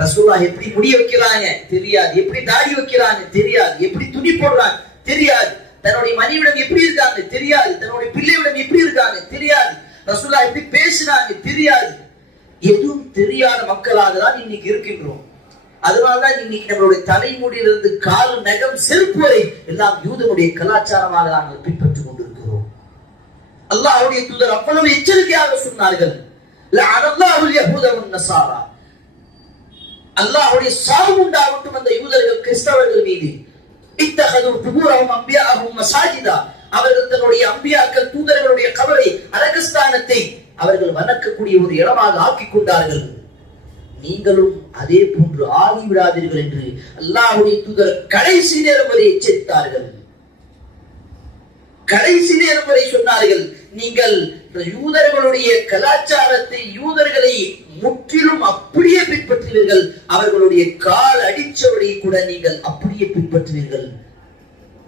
ரசூலுல்லாஹ் எப்படி முடி வைக்கிறாங்க தெரியாது, எப்படி தாடி வைக்கிறாங்க தெரியாது, எப்படி துணி போடுறாங்க தெரியாது, தன்னுடைய மனைவிடம் எப்படி இருக்காங்க தெரியாது, தன்னுடைய பிள்ளையிடம் எப்படி இருக்காங்க தெரியாது, ரசூலுல்லாஹ் எப்படி பேசுறாங்க தெரியாது. எதுவும் தெரியாத மக்களாக தான் இன்னைக்கு இருக்கின்றோம். அதனால்தான் இன்னைக்கு நம்மளுடைய தலைமுடியிலிருந்து கால் நகம் செருப்பு வரை எல்லாம் யூதனுடைய கலாச்சாரமாக நாங்கள் பின்பற்றிக் கொண்டிருக்கிறோம். அல்லாஹ்வுடைய தூதர் அவ்வளவு எச்சரிக்கையாக சொன்னார்கள், லஅனல்லாஹுல் யஹூத வன் நஸாரா, அல்லாஹ்வுடைய சாவு உண்டாகட்டும் அந்த யூதர்கள் கிறிஸ்தவர்கள் மீது. இத்தஹது குபூரஹும் அன்பியாஹும் மசாஜிதா, அவர்கள் தன்னுடைய அம்பியாக்கள் தூதர்களுடைய கபரை அரகஸ்தானத்தை அவர்கள் வணக்கக்கூடிய ஒரு இடமாக ஆக்கிக் கொண்டார்கள். நீங்களும் அதே போன்று ஆகிவிடாதீர்கள் என்று அல்லாஹ்வுடைய தூதர் கடைசி நேரம் வரை எச்சரித்தார்கள். கடைசி நேரம் வரை சொன்னார்கள், நீங்கள் யூதர்களுடைய கலாச்சாரத்தை, யூதர்களை முற்றிலும் அப்படியே பின்பற்றுவீர்கள், அவர்களுடைய கால் அடிச்சவரை கூட நீங்கள் அப்படியே பின்பற்றுவீர்கள்,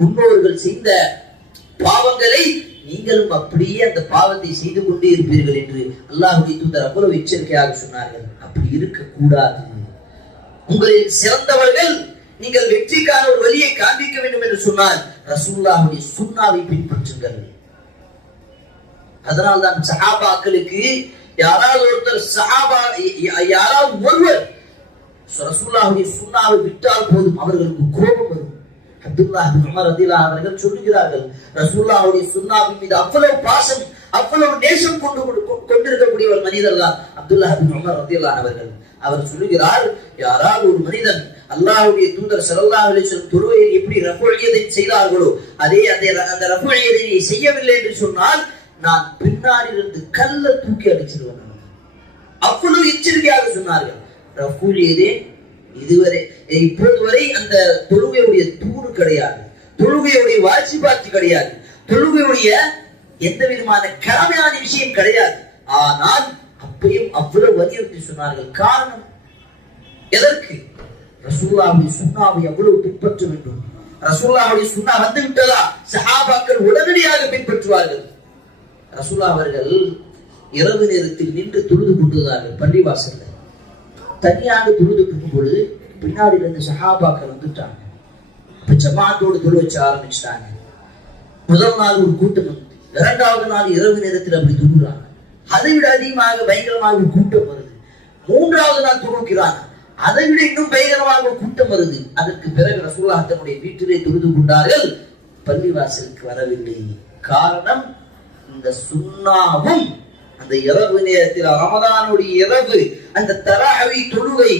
முன்னோர்கள் செய்த பாவங்களை நீங்களும் அப்படியே அந்த பாவத்தை செய்து கொண்டே இருப்பீர்கள் என்று அல்லாஹ்வுடைய தூதர் அவ்வளவு எச்சரிக்கையாக சொன்னார்கள். அப்படி இருக்கக்கூடாது. உங்களில் சிறந்தவர்கள் நீங்கள் வெற்றிக்கான ஒரு வழியை காண்பிக்க வேண்டும் என்று சொன்னால் ரசூலுல்லாஹ்வுடைய சுன்னாவை பின்பற்றுங்கள். அதனால்தான் சஹாபாக்களுக்கு யாராவது ஒருவர் ரசூலுல்லாஹ்வுடைய சுன்னாவை விட்டால் போதும் அவர்களுக்கு கோபம் வரும். அப்துல்லாஹ் இப்னு உமர் ரலியல்லாஹு அன்ஹு அவர்கள் சொல்லுகிறார்கள், ரசூலுல்லாஹ்வுடைய சுன்னாவின் மீது அவ்வளவு பாசம், அவ்வளவு நேசம் கொண்டிருக்கக்கூடிய ஒரு மனிதர் தான் அப்துல்லாஹ் இப்னு உமர் ரலியல்லாஹு அன்ஹு அவர்கள். அவர் சொல்லுகிறார், யாராவது ஒரு மனிதன் அல்லாஹ்வுடைய தூதர் ஸல்லல்லாஹு அலைஹி வஸல்லம் தொழுகையில் எப்படி ரஃபுஇயதை செய்தார்களோ அதே அந்த ரஃபுஇயதை செய்யவில்லை என்று சொன்னால் நான் பின்னாடியிலிருந்து கல்ல தூக்கி அடிச்சிருவேன். அவ்வளவு எச்சரிக்கையாக சொன்னார்கள். ரஃபுஇயதே இதுவரை இப்போது வரை அந்த தொழுகையுடைய தூணு கிடையாது, தொழுகையுடைய வாஜிபாத்து கிடையாது, தொழுகையுடைய எந்த விதமான கடமையான விஷயம் கிடையாது. ஆனால் அப்பையும் அவ்வளவு வலியுறுத்தி சொன்னார்கள். காரணம் எதற்கு? ரசூலுல்லாஹ்வுடைய சுன்னாவை அவ்வளவு பின்பற்ற வேண்டும். ரசூலுல்லாஹ்வுடைய சுன்னா வந்து விட்டதா சஹாபாக்கள் உடனடியாக பின்பற்றுவார்கள். ரசூலுல்லாஹ் அவர்கள் இரவு நேரத்தில் நின்று தொழுது கொண்டிருந்தார்கள். பள்ளிவாசல்ல தனியாக தொழுது இருக்கும் பொழுது பின்னாடி இருந்து சஹாபாக்கள் வந்துட்டாங்க. அப்ப ஜமாத்தோடு தொழு வச்ச ஆரம்பிச்சிட்டாங்க. முதல் நாள் ஒரு கூட்டம் வந்து, இரண்டாவது நாள் இரவு நேரத்தில் அப்படி தொழுகிறாங்க. அதை விட அதிகமாக பயங்கரமாக ஒரு கூட்டம் வருது. மூன்றாவது நாள் தொழுகிறாங்க, அதை விட இன்னும் பயங்கரமாக ஒரு கூட்டம் வருது. அதற்கு பிறகு ரசூலுல்லாஹ் தன்னுடைய வீட்டிலே தொழுது கொண்டார்கள், பள்ளிவாசலுக்கு வரவில்லை. காரணம், இந்த சுன்னாவும் அந்த இரவு நேரத்தில் ரமதானுடைய இரவு அந்த தராவி தொழுகை